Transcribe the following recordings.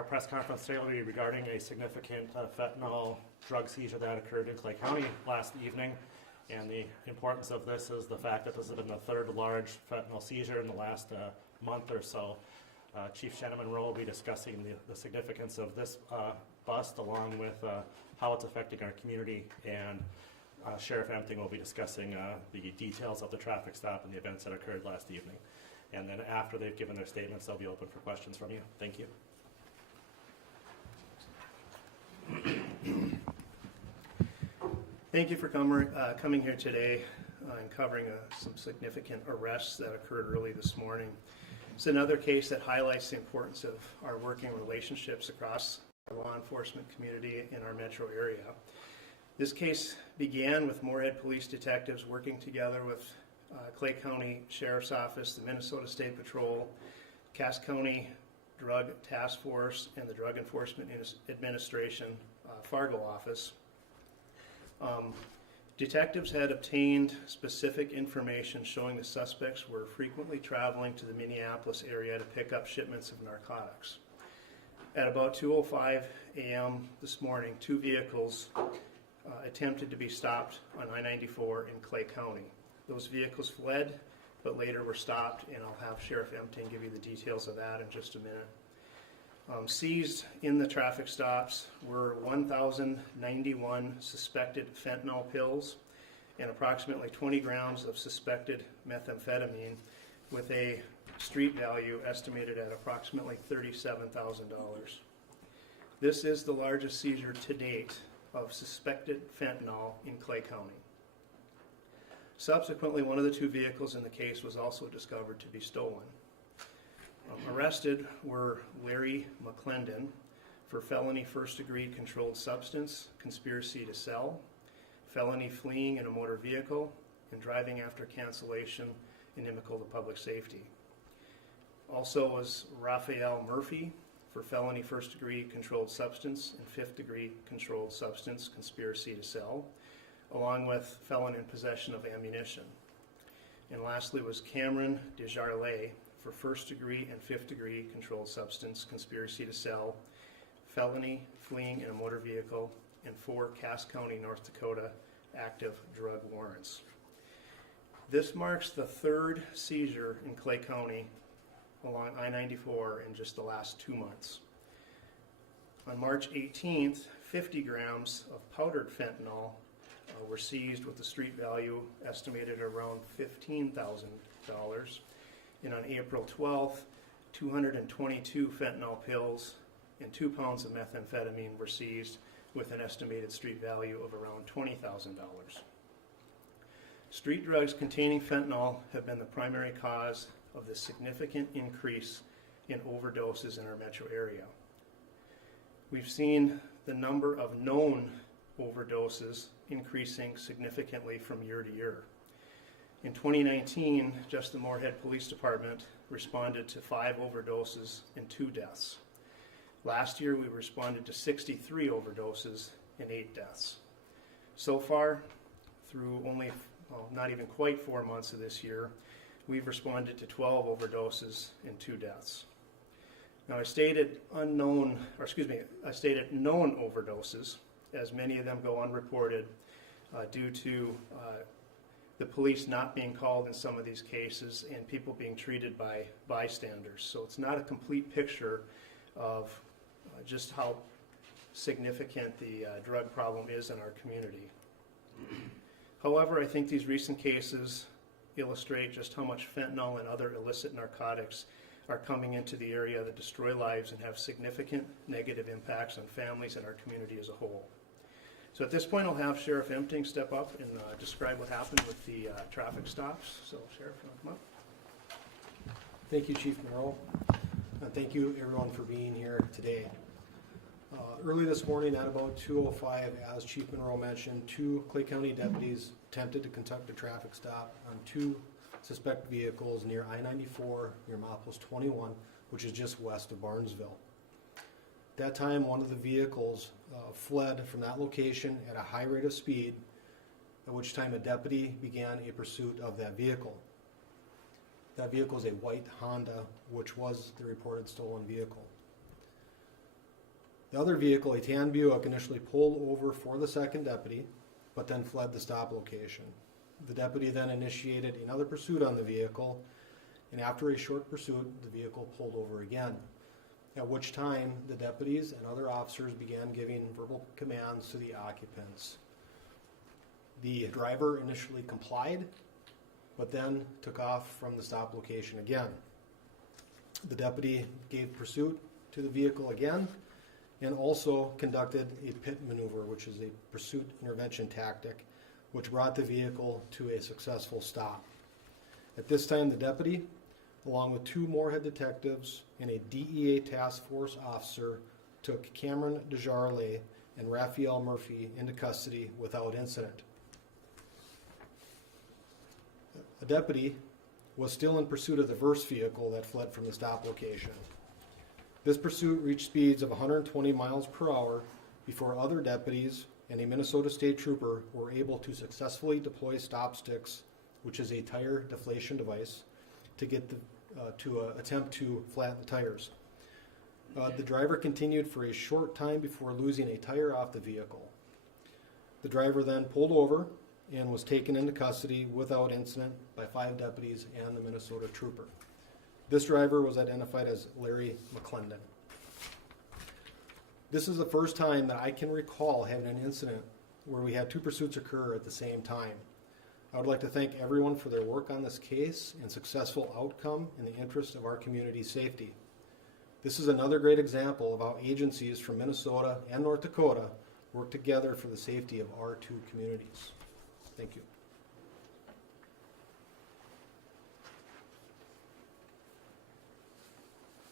our press conference today will be regarding a significant fentanyl drug seizure that occurred in Clay County last evening. And the importance of this is the fact that this has been the third large fentanyl seizure in the last month or so. Chief Shannon Monroe will be discussing the significance of this bust along with how it's affecting our community, and Sheriff Emting will be discussing the details of the traffic stop and the events that occurred last evening. And then after they've given their statements, they'll be open for questions from you. Thank you. Thank you for coming here today and covering some significant arrests that occurred early this morning. It's another case that highlights the importance of our working relationships across the law enforcement community in our metro area. This case began with Moorhead Police detectives working together with Clay County Sheriff's Office, the Minnesota State Patrol, Cass County Drug Task Force, and the Drug Enforcement Administration Fargo office. Detectives had obtained specific information showing the suspects were frequently traveling to the Minneapolis area to pick up shipments of narcotics. At about 2:05 a.m. this morning, two vehicles attempted to be stopped on I-94 in Clay County. Those vehicles fled, but later were stopped, and I'll have Sheriff Emting give you the details of that in just a minute. Seized in the traffic stops were 1,091 suspected fentanyl pills and approximately 20 grams of suspected methamphetamine, with a street value estimated at approximately $37,000. This is the largest seizure to date of suspected fentanyl in Clay County. Subsequently, one of the two vehicles in the case was also discovered to be stolen. Arrested were Larry McClendon for felony first-degree controlled substance, conspiracy to sell, felony fleeing in a motor vehicle, and driving after cancellation inimical to public safety. Also was Raphael Murphy for felony first-degree controlled substance and fifth-degree controlled substance, conspiracy to sell, along with felon in possession of ammunition. And lastly was Cameron Desjarlais for first-degree and fifth-degree controlled substance, conspiracy to sell, felony fleeing in a motor vehicle, and 4 Cass County, North Dakota active drug warrants. This marks the third seizure in Clay County along I-94 in just the last 2 months. On March 18th, 50 grams of powdered fentanyl were seized with the street value estimated around $15,000. And on April 12th, 222 fentanyl pills and 2 pounds of methamphetamine were seized with an estimated street value of around $20,000. Street drugs containing fentanyl have been the primary cause of the significant increase in overdoses in our metro area. We've seen the number of known overdoses increasing significantly from year to year. In 2019, just the Moorhead Police Department responded to 5 overdoses and 2 deaths. Last year, we responded to 63 overdoses and 8 deaths. So far, through only not even quite 4 months of this year, we've responded to 12 overdoses and 2 deaths. Now, I stated known overdoses, as many of them go unreported due to the police not being called in some of these cases and people being treated by bystanders. So it's not a complete picture of just how significant the drug problem is in our community. However, I think these recent cases illustrate just how much fentanyl and other illicit narcotics are coming into the area that destroy lives and have significant negative impacts on families and our community as a whole. So at this point, I'll have Sheriff Emting step up and describe what happened with the traffic stops. So, Sheriff, you want to come up? Thank you, Chief Monroe. And thank you, everyone, for being here today. Early this morning at about 2:05, as Chief Monroe mentioned, 2 Clay County deputies attempted to conduct a traffic stop on 2 suspect vehicles near I-94 near Milepost 21, which is just west of Barnesville. At that time, one of the vehicles fled from that location at a high rate of speed, at which time a deputy began a pursuit of that vehicle. That vehicle is a white Honda, which was the reported stolen vehicle. The other vehicle, a tan Buick, initially pulled over for the second deputy, but then fled the stop location. The deputy then initiated another pursuit on the vehicle, and after a short pursuit, the vehicle pulled over again, at which time the deputies and other officers began giving verbal commands to the occupants. The driver initially complied, but then took off from the stop location again. The deputy gave pursuit to the vehicle again, and also conducted a pit maneuver, which is a pursuit intervention tactic, which brought the vehicle to a successful stop. At this time, the deputy, along with 2 Moorhead detectives and a DEA task force officer, took Cameron Desjardins and Raphael Murphy into custody without incident. A deputy was still in pursuit of the Verse vehicle that fled from the stop location. This pursuit reached speeds of 120 miles per hour before other deputies and a Minnesota State Trooper were able to successfully deploy stop sticks, which is a tire deflation device, to get attempt to flatten the tires. The driver continued for a short time before losing a tire off the vehicle. The driver then pulled over and was taken into custody without incident by 5 deputies and the Minnesota Trooper. This driver was identified as Larry McClendon. This is the first time that I can recall having an incident where we had 2 pursuits occur at the same time. I would like to thank everyone for their work on this case and successful outcome in the interest of our community's safety. This is another great example of how agencies from Minnesota and North Dakota work together for the safety of our 2 communities. Thank you.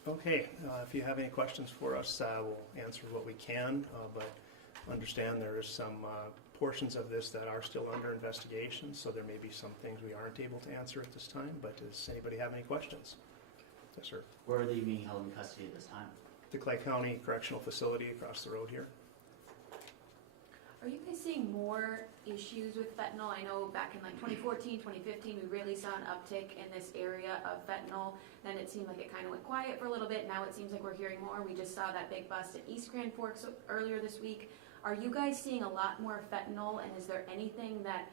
Okay, if you have any questions for us, we'll answer what we can, but understand there is some portions of this that are still under investigation, so there may be some things we aren't able to answer at this time, but does anybody have any questions? Yes, sir. Where are they being held in custody at this time? The Clay County Correctional Facility across the road here. Are you guys seeing more issues with fentanyl? I know back in like 2014, 2015, we really saw an uptick in this area of fentanyl. Then it seemed like it kind of went quiet for a little bit. Now it seems like we're hearing more. We just saw that big bust at East Grand Forks earlier this week. Are you guys seeing a lot more fentanyl, and is there anything that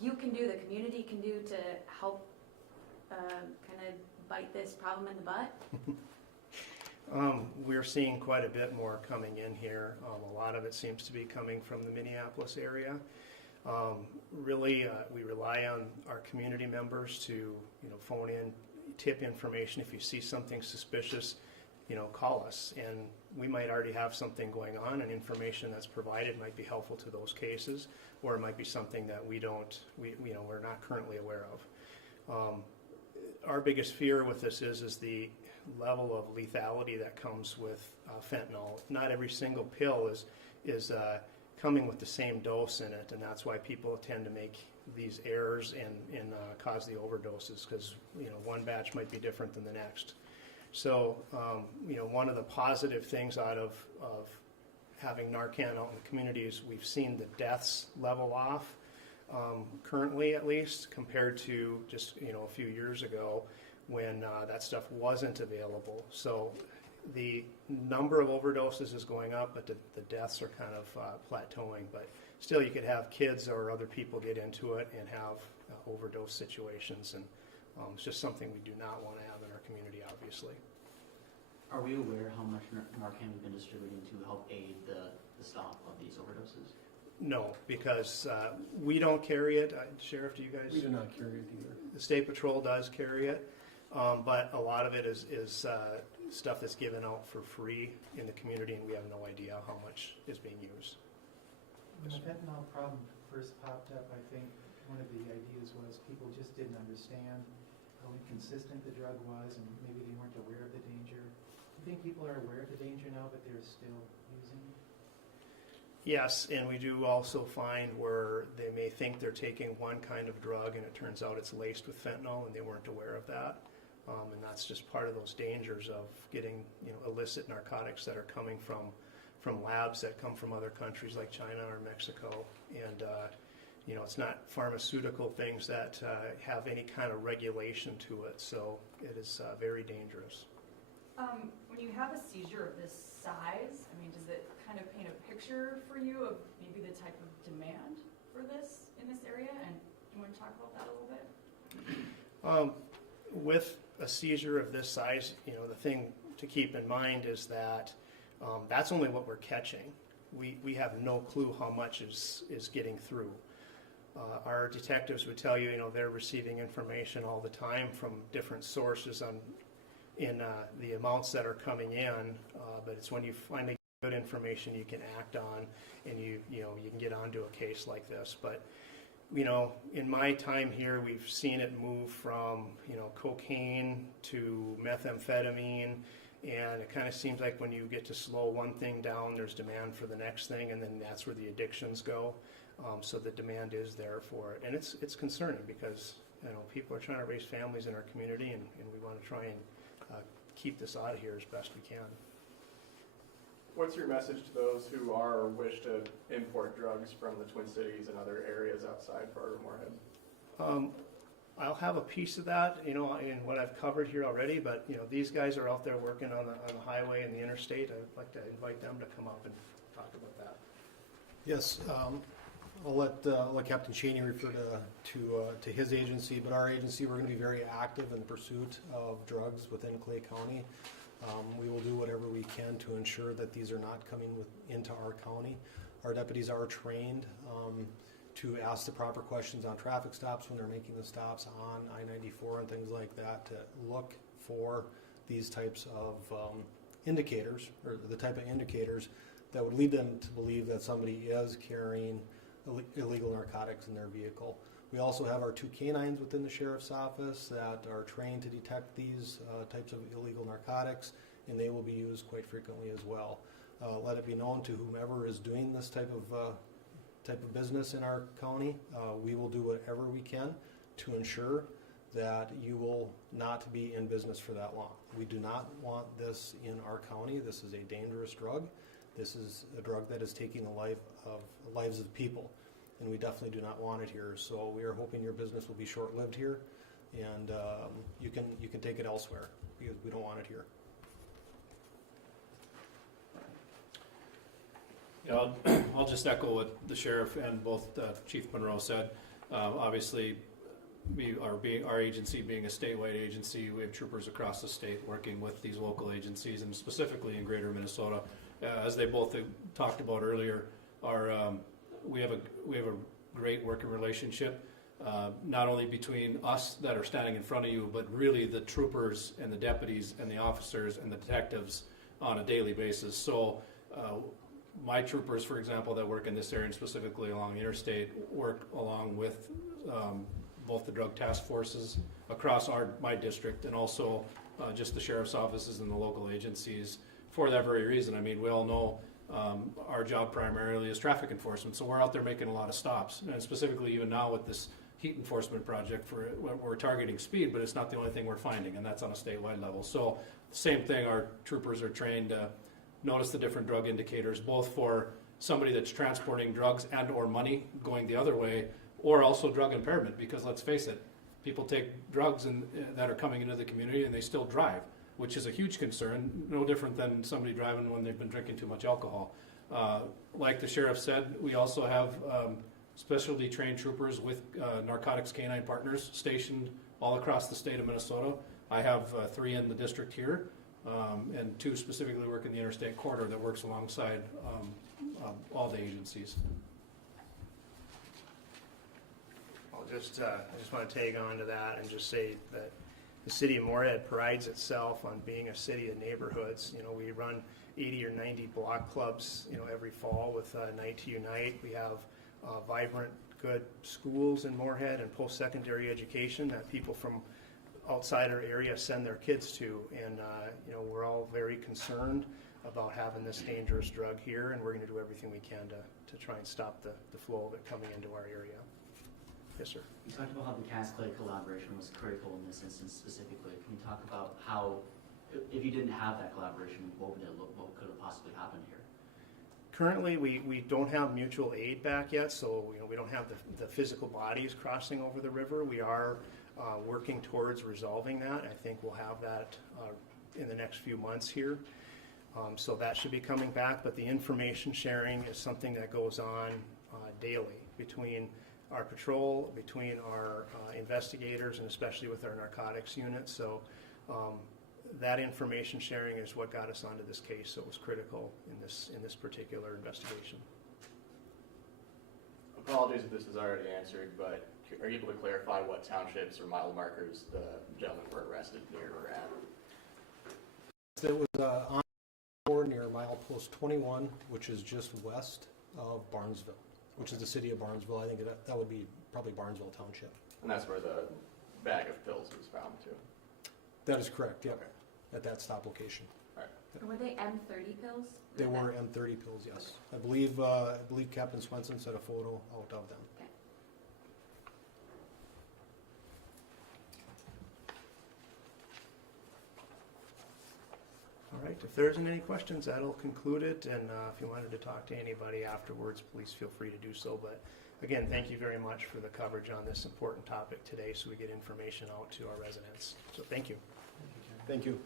you can do, the community can do, to help kind of bite this problem in the butt? We're seeing quite a bit more coming in here. A lot of it seems to be coming from the Minneapolis area. Really, we rely on our community members to, phone in, tip information. If you see something suspicious, call us, and we might already have something going on, and information that's provided might be helpful to those cases, or it might be something that we're not currently aware of. Our biggest fear with this is the level of lethality that comes with fentanyl. Not every single pill is coming with the same dose in it, and that's why people tend to make these errors and cause the overdoses, because one batch might be different than the next. So one of the positive things out of having Narcan out in the community is we've seen the deaths level off, currently at least, compared to just a few years ago when that stuff wasn't available. So the number of overdoses is going up, but the deaths are kind of plateauing. But still, you could have kids or other people get into it and have overdose situations, and it's just something we do not want to have in our community, obviously. Are we aware how much Narcan we've been distributing to help aid the stop of these overdoses? No, because we don't carry it. Sheriff, do you guys? We do not carry it either. The State Patrol does carry it, but a lot of it is stuff that's given out for free in the community, and we have no idea how much is being used. When the fentanyl problem first popped up, I think one of the ideas was people just didn't understand how inconsistent the drug was, and maybe they weren't aware of the danger. Do you think people are aware of the danger now, but they're still using it? Yes, and we do also find where they may think they're taking one kind of drug, and it turns out it's laced with fentanyl, and they weren't aware of that. And that's just part of those dangers of getting illicit narcotics that are coming from labs that come from other countries like China or Mexico. And it's not pharmaceutical things that have any kind of regulation to it, so it is very dangerous. When you have a seizure of this size, I mean, does it kind of paint a picture for you of maybe the type of demand for this in this area? And do you want to talk about that a little bit? With a seizure of this size, the thing to keep in mind is that that's only what we're catching. We have no clue how much is getting through. Our detectives would tell you, they're receiving information all the time from different sources in the amounts that are coming in, but it's when you finally get good information you can act on, and you can get onto a case like this. But in my time here, we've seen it move from cocaine to methamphetamine, and it kind of seems like when you get to slow one thing down, there's demand for the next thing, and then that's where the addictions go. So the demand is there for it, and it's concerning because people are trying to raise families in our community, and we want to try and keep this out of here as best we can. What's your message to those who are or wish to import drugs from the Twin Cities and other areas outside Fargo-Moorhead? I'll have a piece of that, in what I've covered here already, but, these guys are out there working on the highway and the interstate. I'd like to invite them to come up and talk about that. Yes, I'll let Captain Cheney refer to his agency, but our agency, we're going to be very active in the pursuit of drugs within Clay County. We will do whatever we can to ensure that these are not coming into our county. Our deputies are trained to ask the proper questions on traffic stops when they're making the stops on I-94 and things like that, to look for these types of indicators, or the type of indicators that would lead them to believe that somebody is carrying illegal narcotics in their vehicle. We also have our 2 canines within the sheriff's office that are trained to detect these types of illegal narcotics, and they will be used quite frequently as well. Let it be known to whomever is doing this type of business in our county, we will do whatever we can to ensure that you will not be in business for that long. We do not want this in our county. This is a dangerous drug. This is a drug that is taking the lives of people, and we definitely do not want it here. So we are hoping your business will be short-lived here, and you can take it elsewhere, because we don't want it here. Yeah, I'll just echo what the sheriff and both Chief Monroe said. Obviously, our agency being a statewide agency, we have troopers across the state working with these local agencies, and specifically in Greater Minnesota. As they both talked about earlier, we have a great working relationship, not only between us that are standing in front of you, but really the troopers and the deputies and the officers and the detectives on a daily basis. So my troopers, for example, that work in this area and specifically along the interstate, work along with both the drug task forces across my district, and also just the sheriff's offices and the local agencies for that very reason. I mean, we all know our job primarily is traffic enforcement, so we're out there making a lot of stops, and specifically even now with this heat enforcement project, we're targeting speed, but it's not the only thing we're finding, and that's on a statewide level. So same thing, our troopers are trained to notice the different drug indicators, both for somebody that's transporting drugs and or money going the other way, or also drug impairment, because let's face it, people take drugs that are coming into the community and they still drive, which is a huge concern, no different than somebody driving when they've been drinking too much alcohol. Like the sheriff said, we also have specialty trained troopers with narcotics canine partners stationed all across the state of Minnesota. I have 3 in the district here, and 2 specifically work in the interstate corridor that works alongside all the agencies. I just want to tag on to that and just say that the city of Moorhead prides itself on being a city of neighborhoods. We run 80 or 90 block clubs, every fall with Night to Unite. We have vibrant, good schools in Moorhead and post-secondary education that people from outside our area send their kids to. And, we're all very concerned about having this dangerous drug here, and we're going to do everything we can to try and stop the flow of it coming into our area. Yes, sir. You talked about how the Cass-Clay collaboration was critical in this instance specifically. Can you talk about how, if you didn't have that collaboration, what could have possibly happened here? Currently, we don't have mutual aid back yet, so we don't have the physical bodies crossing over the river. We are working towards resolving that. I think we'll have that in the next few months here. So that should be coming back, but the information sharing is something that goes on daily between our patrol, between our investigators, and especially with our narcotics unit. So that information sharing is what got us onto this case, so it was critical in this particular investigation. Apologies if this is already answered, but are you able to clarify what townships or mile markers the gentlemen were arrested near or at? It was on board near milepost 21, which is just west of Barnesville, which is the city of Barnesville. I think that would be probably Barnesville Township. And that's where the bag of pills was found too. That is correct, yeah, Okay. at that stop location. And were they M30 pills? They were M30 pills, yes. I believe Captain Swenson sent a photo out of them. All right, if there isn't any questions, that'll conclude it, and if you wanted to talk to anybody afterwards, please feel free to do so. But again, thank you very much for the coverage on this important topic today, so we get information out to our residents. So thank you. Thank you.